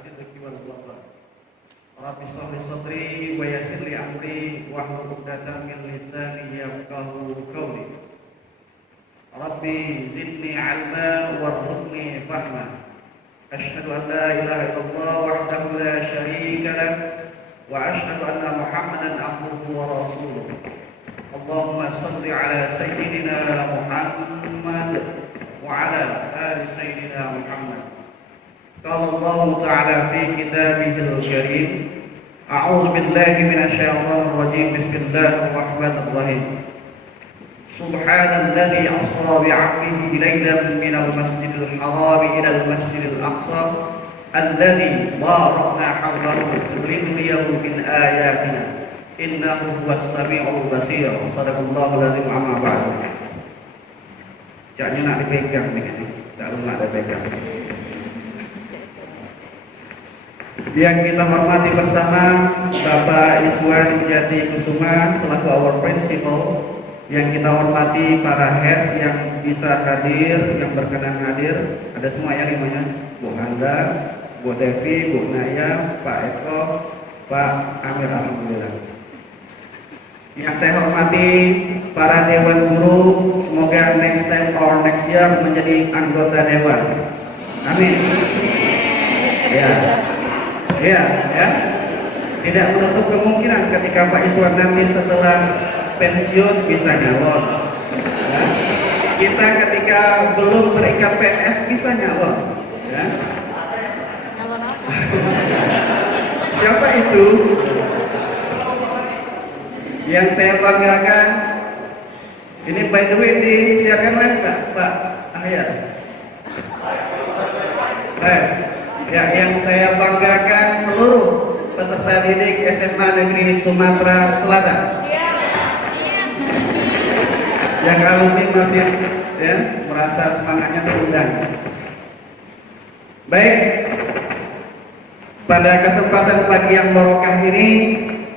الصدق والوفاء رب اشرح لي صدري ويسر لي أمري واحلل عقدة من لساني يفقهوا قولي ربي زدني علما وارزقني فهما أشهد أن لا إله إلا الله وحده لا شريك له وأشهد أن محمدا عبده ورسوله اللهم صل على سيدنا محمد وعلى آل سيدنا محمد قال الله تعالى في كتابه الكريم أعوذ بالله من الشيطان الرجيم بسم الله الرحمن الرحيم سبحان الذي أسرى بعبده ليلا من المسجد الحرام إلى المسجد الأقصى الذي باركنا حوله لنريه من آياتنا إنه هو السميع البصير صدق الله العظيم أما بعد. Jangan nak dipegang begini, tak nak dipegang. Yang kita hormati bersama Bapak Iswan Jati Kusuma selaku our principal, yang kita hormati para head yang bisa hadir, yang berkenan hadir, ada semua yang namanya Bu Handa, Bu Devi, Bu Naya, Pak Eko, Pak Amir, alhamdulillah. Yang saya hormati para dewan guru, semoga next time or next year menjadi anggota dewan. Amin. Ya. Ya. Tidak menutup kemungkinan ketika Pak Iswan nanti setelah pensiun bisa nyalon. Ya. Kita ketika belum terikat PNS bisa nyalon. Ya. Siapa itu? Yang saya banggakan, ini by the way disiarkan live Pak Ahyar. Ya, yang saya banggakan seluruh peserta didik SMA Negeri Sumatera Selatan. Yang alumni masih ya, merasa semangatnya terundang. Baik, pada kesempatan pagi yang barokah ini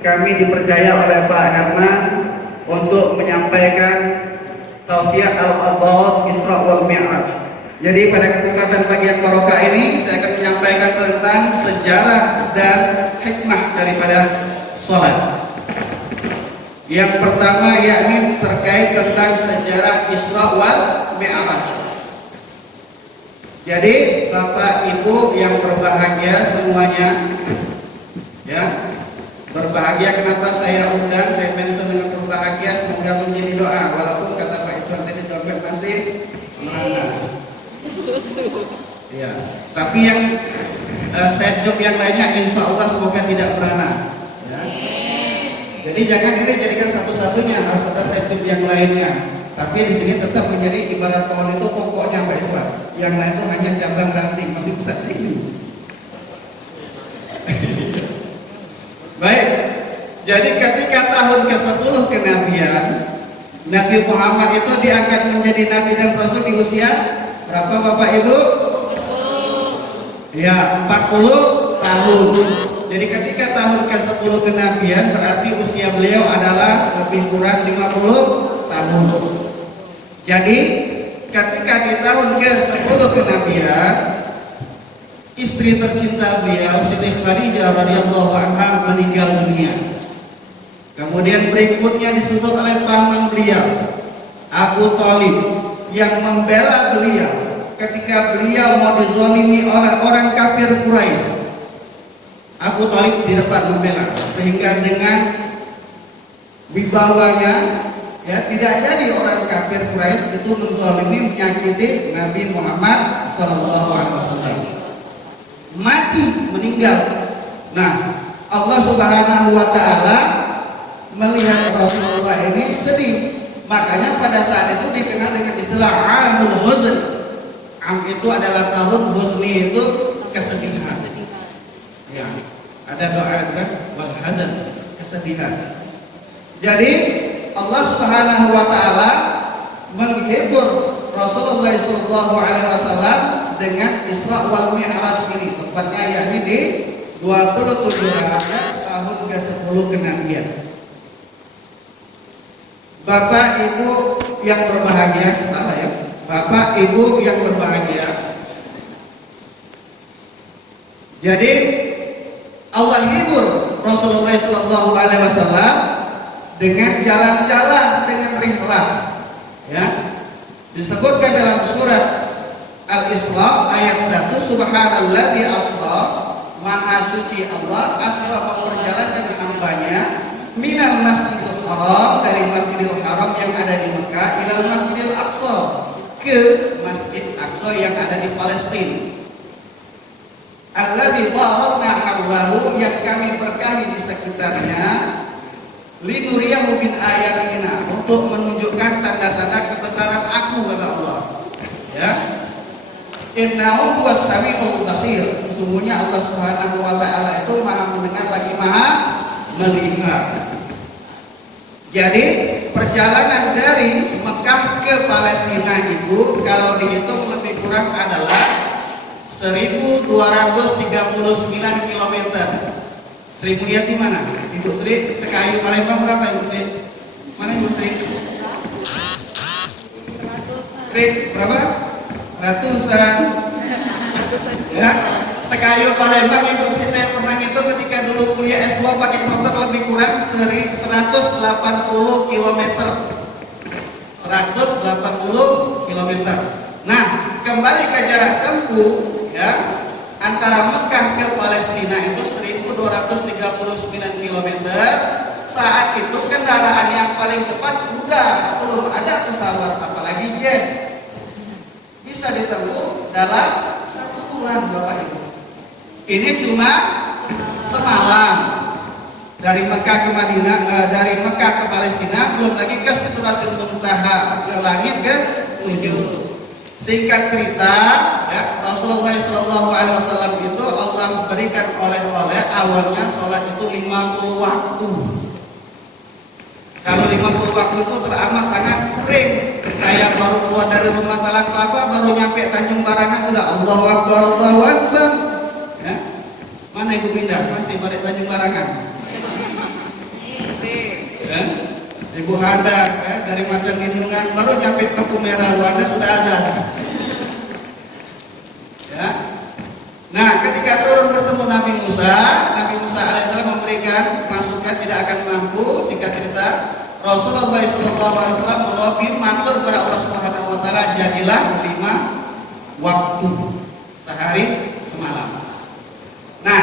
kami dipercaya oleh Pak Herman untuk menyampaikan tausiah al-Abad Isra wal Mi'raj. Jadi pada kesempatan pagi yang barokah ini saya akan menyampaikan tentang sejarah dan hikmah daripada sholat. Yang pertama yakni terkait tentang sejarah Isra wal Mi'raj. Jadi Bapak Ibu yang berbahagia semuanya, ya. Berbahagia kenapa saya undang, saya mention dengan berbahagia, semoga menjadi doa. Walaupun kata Pak Iswan tadi dompet masih merana. Ya, tapi yang side job yang lainnya insya Allah semoga tidak merana. Ya. Jadi jangan ini jadikan satu-satunya, harus ada side job yang lainnya. Tapi di sini tetap menjadi ibarat pohon itu pokoknya Pak Iswan. Yang lain itu hanya cabang ranting, masih besar tinggi. Baik, jadi ketika tahun ke-10 kenabian, Nabi Muhammad itu diangkat menjadi Nabi dan Rasul di usia berapa Bapak Ibu? Ya, 40 tahun. Jadi ketika tahun ke-10 kenabian berarti usia beliau adalah lebih kurang 50 tahun. Jadi ketika di tahun ke-10 kenabian, istri tercinta beliau Siti Khadijah radhiyallahu anha meninggal dunia. Kemudian berikutnya disusul oleh paman beliau Abu Thalib yang membela beliau ketika beliau mau dizalimi oleh orang kafir Quraisy. Abu Thalib di depan membela sehingga dengan wibawanya ya tidak jadi orang kafir Quraisy itu menzalimi menyakiti Nabi Muhammad sallallahu alaihi wasallam. Mati, meninggal. Nah, Allah Subhanahu wa taala melihat Rasulullah ini sedih. Makanya pada saat itu dikenal dengan istilah Amul Huzn. Am itu adalah tahun huzni, itu kesedihan. Ya, ada doa kan wal hazan, kesedihan. Jadi Allah Subhanahu wa taala menghibur Rasulullah sallallahu alaihi wasallam dengan Isra wal Mi'raj ini, tepatnya yakni di 27 Ramadan tahun ke-10 kenabian. Bapak Ibu yang berbahagia, salah ya. Bapak Ibu yang berbahagia. Jadi Allah hibur Rasulullah Sallallahu Alaihi Wasallam dengan jalan-jalan dengan rihlah. Ya, disebutkan dalam surat Al-Isra ayat 1, Subhanalladzi asra, maha suci Allah, asra memperjalankan hambanya minal masjidil haram, dari masjidil haram yang ada di Mekah, ilal masjidil aqsa, ke masjid Aqsa yang ada di Palestina. Alladzi barakna hawlahu, yang kami berkahi di sekitarnya, linuriyahu min ayatina, untuk menunjukkan tanda-tanda kebesaran aku, kata Allah. Ya, innahu huwas samiul basir, sesungguhnya Allah Subhanahu wa taala itu maha mendengar lagi maha melihat. Jadi perjalanan dari Mekah ke Palestina itu kalau dihitung lebih kurang adalah 1239 km. 1000 lihat di mana? Ibu Sri, sekayu Palembang berapa Ibu Sri? Mana Ibu Sri? Sri berapa? Ratusan. Ya, sekayu Palembang Ibu Sri, saya pernah ngitung ketika dulu kuliah S2 pakai motor lebih kurang 180 km. 180 km. Nah, kembali ke jarak tempuh, ya, antara Mekah ke Palestina itu 1239 km. Saat itu kendaraan yang paling cepat kuda, belum ada pesawat apalagi jet. Bisa ditempuh dalam 1 bulan, Bapak Ibu. Ini cuma semalam dari Mekah ke Madinah, dari Mekah ke Palestina, belum lagi ke Sidratul Muntaha, ke langit ke 7. Singkat cerita, ya, Rasulullah Shallallahu Alaihi Wasallam itu Allah berikan oleh-oleh, awalnya sholat itu 50 waktu. Kalau 50 waktu itu teramat sangat sering. Saya baru keluar dari rumah Talang Kelapa, baru nyampe Tanjung Barangan sudah Allahu Akbar, Allahu Akbar. Ya. Mana Ibu pindah? Masih balik Tanjung Barangan. Ya. Ibu Handa, ya, dari Macan Lindungan baru nyampe Lampu Merah, Wanda sudah ada. Ya. Nah, ketika turun bertemu Nabi Musa alaihissalam memberikan masukan tidak akan mampu. Singkat cerita, Rasulullah SAW melobi matur kepada Allah Subhanahu Wa Taala, jadilah 5 waktu sehari semalam. Nah,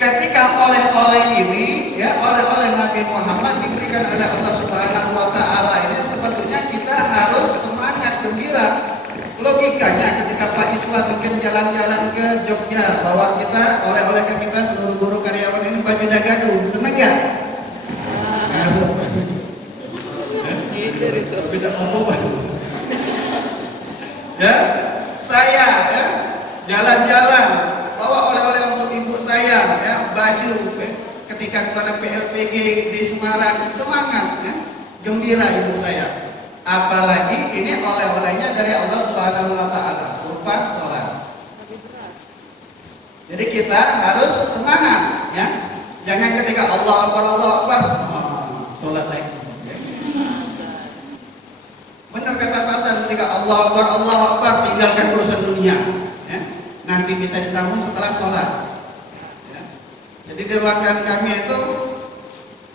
ketika oleh-oleh ini, ya, oleh-oleh Nabi Muhammad diberikan oleh Allah Subhanahu Wa Taala ini, sebetulnya kita harus semangat gembira. Logikanya ketika Pak Iswa bikin jalan-jalan ke Jogja, bawa kita oleh-oleh ke kita seluruh guru karyawan ini baju dagadu, seneng ya? Ya, saya ya jalan-jalan bawa oleh-oleh untuk ibu saya, ya, baju ketika kepada PLPG di Semarang, semangat, ya, gembira ibu saya. Apalagi ini oleh-olehnya dari Allah Subhanahu Wa Taala, berupa sholat. Jadi kita harus semangat, ya. Jangan ketika Allah Akbar, sholat lagi. Benar kata Pak Hasan, ketika Allah Akbar, tinggalkan urusan dunia. Ya. Nanti bisa disambung setelah sholat. Ya. Jadi di ruangan kami itu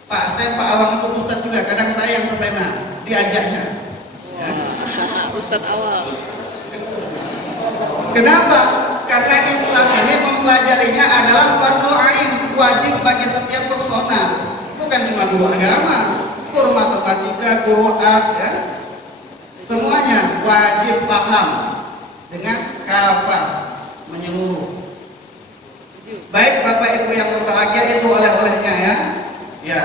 Pak Awang itu Ustadz juga, kadang saya yang terlena, diajaknya. Ya. Ustadz awal. Kenapa? Karena Islam ini mempelajarinya adalah fardu ain, wajib bagi setiap personal. Bukan cuma guru agama, guru matematika, guru art, ya. Semuanya wajib paham dengan kafah menyeluruh. Baik Bapak Ibu yang berbahagia, itu oleh-olehnya, ya. Ya.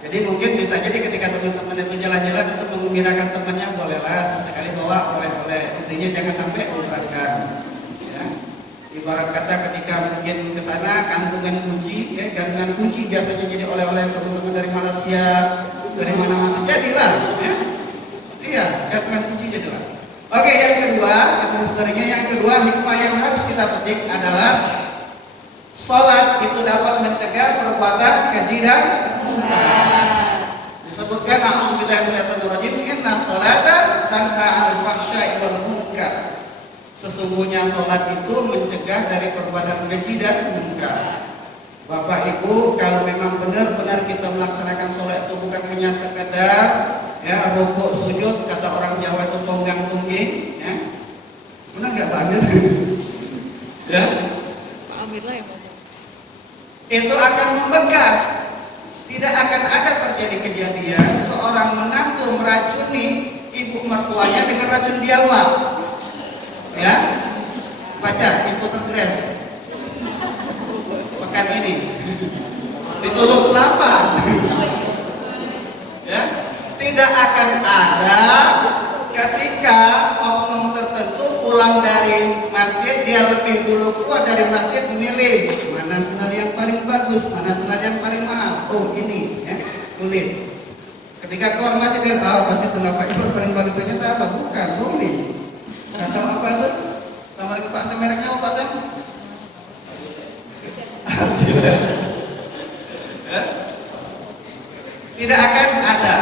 Jadi mungkin bisa jadi ketika teman-teman itu jalan-jalan untuk mengembirakan temannya, bolehlah sesekali bawa oleh-oleh. Intinya jangan sampai melupakan. Ya. Ibarat kata ketika mungkin ke sana kantungan kunci, ya, gantungan kunci biasanya jadi oleh-oleh teman-teman dari Malaysia, dari mana-mana. Jadilah, ya. Iya, gantungan kunci jadilah. Oke, yang kedua, hikmah yang harus kita petik adalah sholat itu dapat mencegah perbuatan keji dan disebutkan a'udzubillahi minasyaitonir rajim, inna sholata tanha 'anil fahsya'i wal munkar. Sesungguhnya sholat itu mencegah dari perbuatan keji dan munkar. Bapak Ibu, kalau memang benar-benar kita melaksanakan sholat itu bukan hanya sekedar ya rukuk sujud, kata orang Jawa itu tonggang tungging, ya. Benar nggak Pak Amir? Ya. Pak Amir lah yang ngomong. Itu akan membekas. Tidak akan ada terjadi kejadian seorang menantu meracuni ibu mertuanya dengan racun biawak. Ya, baca ibu tergres. Pekan ini di Tulung Selatan. Ya, tidak akan ada ketika oknum tertentu pulang dari masjid, dia lebih dulu keluar dari masjid memilih mana sendal yang paling bagus, mana sendal yang paling mahal. Oh ini, ya, tulis. Ketika keluar masjid dia pasti sendal Pak Ibu paling bagus, ternyata apa? Bukan, boleh. Kata apa itu? Assalamualaikum Pak, mereknya apa Pak? Tidak akan ada.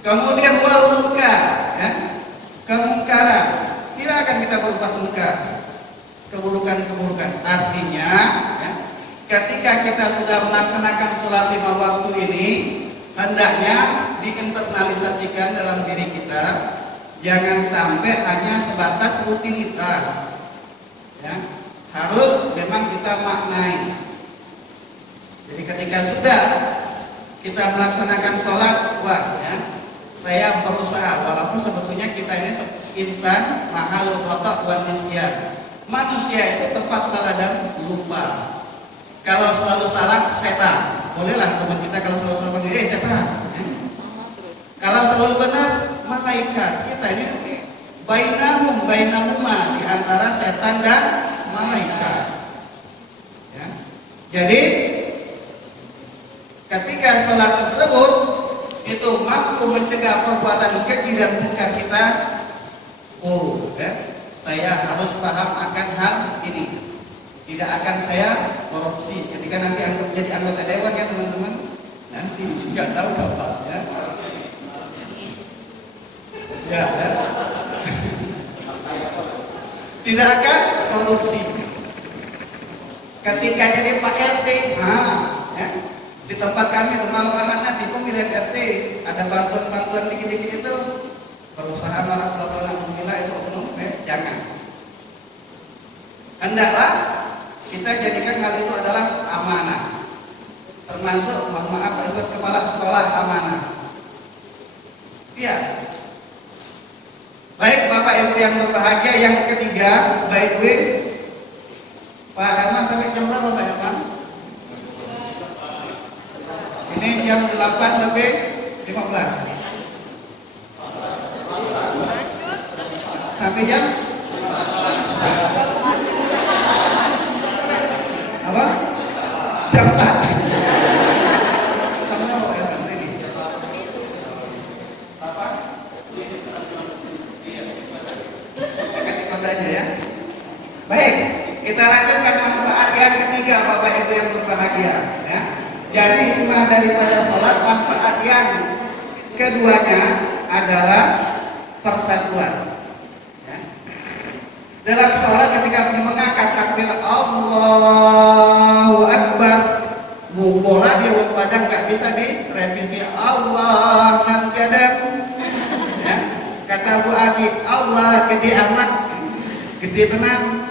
Kemudian wal munkar, ya, kemungkaran tidak akan kita berubah munkar, keburukan-keburukan. Artinya, ya, ketika kita sudah melaksanakan sholat 5 waktu ini, hendaknya diinternalisasikan dalam diri kita. Jangan sampai hanya sebatas rutinitas, ya. Harus memang kita maknai. Jadi ketika sudah kita melaksanakan sholat, wah, ya, saya berusaha, walaupun sebetulnya kita ini insan mahal khata' wan nisyan. Manusia itu tempat salah dan lupa. Kalau selalu salah, setan. Bolehlah teman kita kalau selalu salah panggil, setan. Kalau selalu benar, malaikat. Kita ini bainahuma di antara setan dan malaikat. Ya. Jadi ketika sholat tersebut itu mampu mencegah perbuatan keji dan munkar kita, oh, ya, saya harus paham akan hal ini. Tidak akan saya korupsi. Ketika nanti jadi anggota dewan ya teman-teman, nanti nggak tahu bapak ya. Ya, ya. Tidak akan korupsi. Ketika jadi Pak RT, ya, di tempat kami rumah nanti pemilihan RT ada bantuan-bantuan dikit-dikit itu, berusaha marah pelan-pelan alhamdulillah itu oknum, jangan. Hendaklah kita jadikan hal itu adalah amanah. Termasuk mohon maaf itu kepala sekolah amanah. Iya. Baik Bapak Ibu yang berbahagia, yang ketiga, by the way, Pak Herman sampai jam berapa Pak Herman? Ini jam 8 lebih 15. Sampai jam apa? Jam 4. Ya. Baik, kita lanjutkan manfaat yang ketiga Bapak Ibu yang berbahagia, ya. Jadi hikmah daripada sholat, manfaat yang keduanya adalah persatuan, ya. Dalam sholat ketika mengangkat takbir Allahu Akbar, bola dia padang nggak bisa direvisi Allah nan jadab, ya. Kata Bu Agi, Allah gede amat, gede tenang,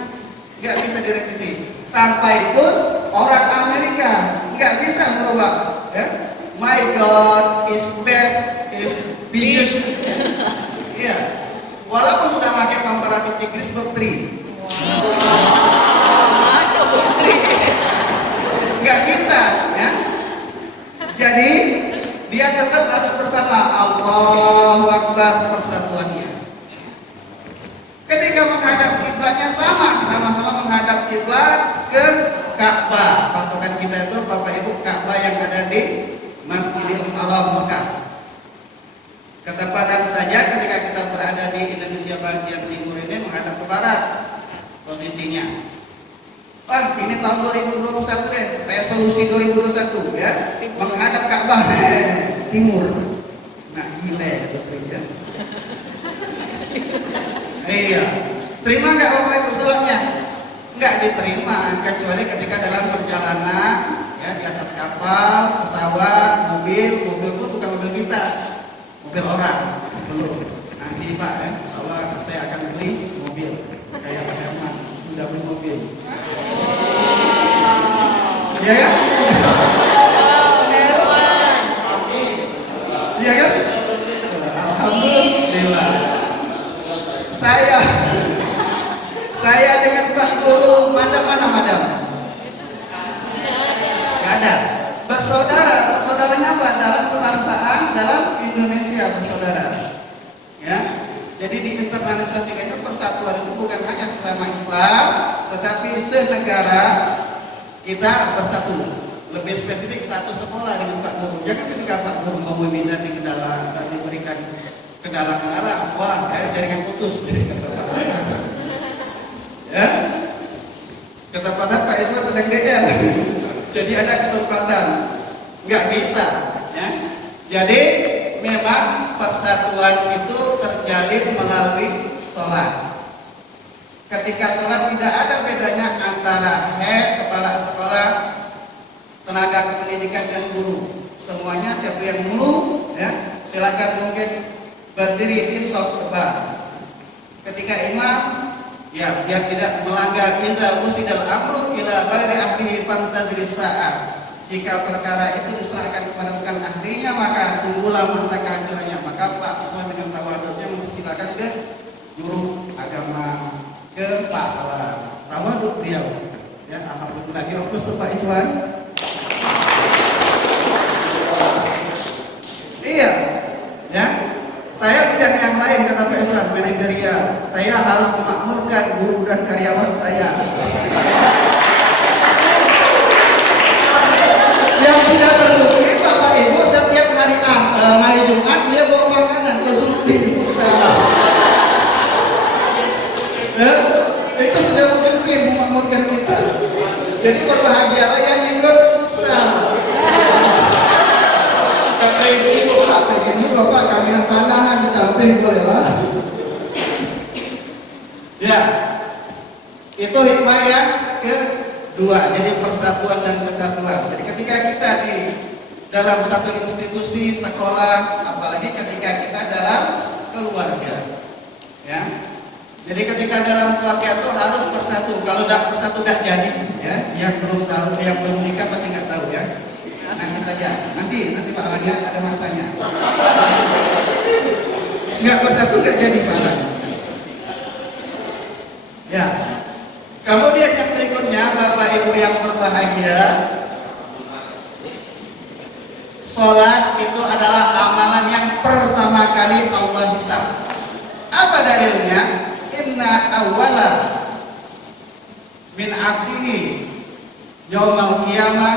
nggak bisa direvisi. Sampai pun orang Amerika nggak bisa merubah, ya. My God is bad, is biggest. Iya, walaupun sudah pakai komparatif Inggris bertri, nggak bisa, ya. Jadi dia tetap harus bersama Allahu Akbar, persatuannya. Ketika menghadap kiblatnya sama-sama menghadap kiblat ke Ka'bah. Patokan kita itu Bapak Ibu Ka'bah yang ada di Masjidil Haram Mekah. Ketepatan saja ketika kita berada di Indonesia bagian timur ini menghadap ke barat posisinya. Wah, ini tahun 2021 deh, resolusi 2021 ya, menghadap Ka'bah timur. Nah, gila ya, terus ya. Iya. Terima nggak Bapak Ibu sholatnya? Nggak diterima kecuali ketika dalam perjalanan, ya di atas kapal, pesawat, mobil pun bukan mobil kita, mobil orang. Belum. Nanti Pak, Insya Allah saya akan beli mobil kayak Pak Herman sudah beli mobil. Iya ya? Herman. Iya kan? Alhamdulillah. Saya dengan Pak Guru madam mana madam? Gak ada. Bersaudara, saudaranya apa? Dalam kebangsaan, dalam Indonesia bersaudara. Ya. Jadi diinternalisasikan itu persatuan itu bukan hanya sesama Islam, tetapi senegara kita bersatu. Lebih spesifik satu sekolah dengan Pak Guru. Jangan ketika Pak Guru mau memindah di kendala dan diberikan kendala-kendala, wah, jaringan putus. Ya, kata Pak itu sedang DR. Jadi ada kesempatan, nggak bisa. Ya. Jadi memang persatuan itu terjalin melalui sholat. Ketika sholat tidak ada bedanya antara kepala sekolah, tenaga kependidikan dan guru. Semuanya siapa yang mulu, ya silakan mungkin berdiri di soft depan. Ketika imam, ya biar tidak melanggar idza usidal amru ila ghairi ahlihi fantazir sa'ah. Jika perkara itu diserahkan kepada bukan ahlinya, maka tunggulah masa kehancurannya. Maka Pak Usman dengan tawaduknya mempersilakan ke guru agama, ke pahala. Tawaduk beliau. Ya, alhamdulillah. Diopus tuh Pak Iswan. Iya. Ya. Saya tidak yang lain kata Pak Iswan, manajerial. Saya harus memakmurkan guru dan karyawan saya. Yang tidak terbukti Bapak Ibu setiap hari Jumat dia bawa makanan konsumsi usaha. Itu sudah terbukti memakmurkan kita. Jadi berbahagialah yang ikut usaha. Kata ibu Pak, begini Bapak kami yang panahan di samping boleh lah. Ya, itu hikmah yang kedua. Jadi persatuan dan kesatuan. Jadi ketika kita di dalam satu institusi sekolah, apalagi ketika kita dalam keluarga, ya. Jadi ketika dalam keluarga itu harus bersatu. Kalau tidak bersatu tidak jadi, ya. Yang belum tahu, yang belum nikah pasti nggak tahu ya. Nanti saja, nanti Pak Radia ada masanya. Nggak bersatu nggak jadi Pak. Ya. Kemudian yang berikutnya Bapak Ibu yang berbahagia, sholat itu adalah amalan yang pertama kali Allah hisab. Apa dalilnya? Inna awwala min abdihi yaumal qiyamah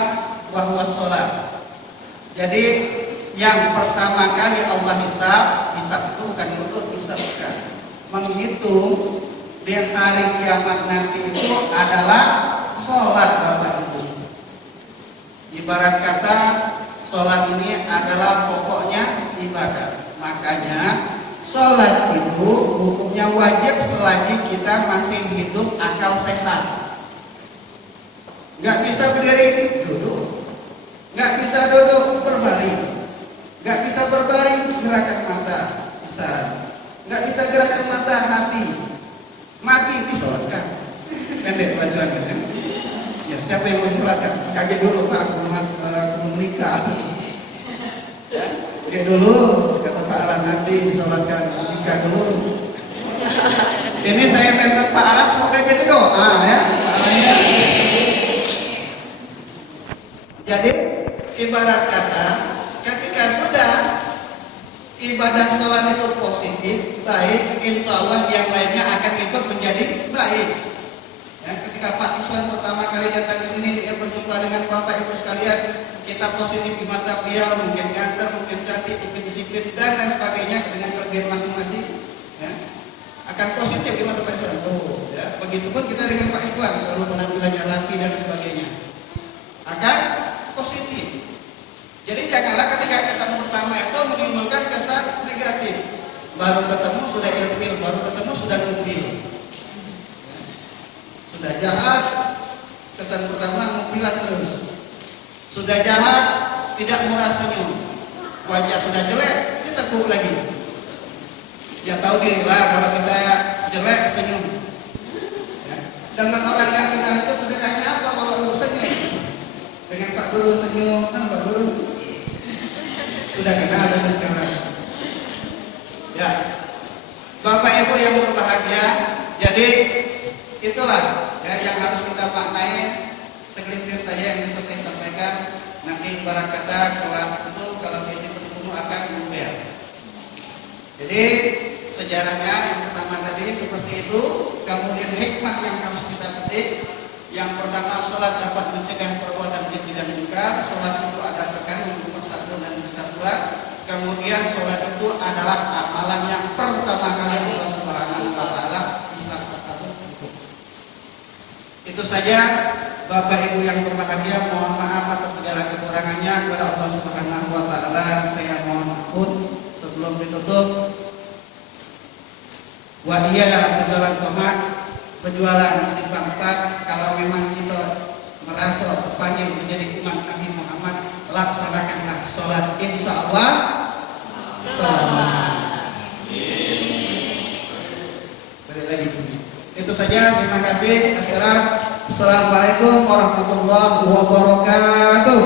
wa huwa sholat. Jadi yang pertama kali Allah hisab itu bukan untuk hisab, bukan. Menghitung di hari kiamat nanti itu adalah sholat Bapak Ibu. Ibarat kata sholat ini adalah pokoknya ibadah. Makanya sholat itu hukumnya wajib selagi kita masih hidup akal sehat. Nggak bisa berdiri duduk, nggak bisa duduk berbaring, nggak bisa berbaring gerakan mata bisa, nggak bisa gerakan mata mati disolatkan. Pendek pelajarannya kan? Ya, siapa yang mau sholatkan? Kaget dulu Pak, aku menikah. Kaget dulu, kata Pak Alan nanti disolatkan nikah dulu. Ini saya minta Pak Alan semoga jadi doa ya. Jadi ibarat kata ketika sudah ibadah sholat itu positif, baik, insya Allah yang lainnya akan ikut menjadi baik. Ya, ketika Pak Iswan pertama kali datang ke sini, dia berjumpa dengan Bapak Ibu sekalian, kita positif di mata beliau, mungkin ganteng, mungkin cantik, mungkin disiplin dan lain sebagainya dengan kelebihan masing-masing. Ya, akan positif di mata Pak Iswan. Ya, begitupun kita dengan Pak Iswan, kalau penampilannya rapi dan sebagainya, akan positif. Jadi janganlah ketika ketemu pertama itu menimbulkan kesan negatif. Baru ketemu sudah ilfil, baru ketemu sudah nubi. jahat, kesan pertama mengkilat terus. Sudah jahat, tidak murah senyum. Wajah sudah jelek, ditekuk lagi. Ya tahu dirilah kalau kita jelek senyum. Ya. Dengan orang yang kenal itu sederhana apa kalau lu senyum? Dengan Pak Guru senyum, kan Pak Guru sudah kenal dengan sekarang. Ya, Bapak Ibu yang berbahagia, jadi itulah ya yang harus kita maknai. Segelintir saja yang bisa saya sampaikan. Nanti barang kata kelas itu kalau ini bertemu akan membayar. Jadi sejarahnya yang pertama tadi seperti itu. Kemudian hikmah yang harus kita petik. Yang pertama, sholat dapat mencegah perbuatan keji dan munkar. Sholat itu adalah perkara untuk persatuan dan kesatuan. Kemudian sholat itu adalah amalan yang pertama kali Allah Subhanahu wa Ta'ala bisa bersatu. Itu saja. Bapak Ibu yang berbahagia, mohon maaf atas segala kekurangannya kepada Allah Subhanahu wa Ta'ala. Saya mohon ampun. Sebelum ditutup, wadiah penjualan tomat, penjualan simpang 4. Kalau memang kita merasa terpanggil menjadi umat Nabi Muhammad, laksanakanlah sholat, insya Allah selamat. Balik lagi. Itu saja. Terima kasih. Akhirat. Assalamualaikum warahmatullahi wabarakatuh.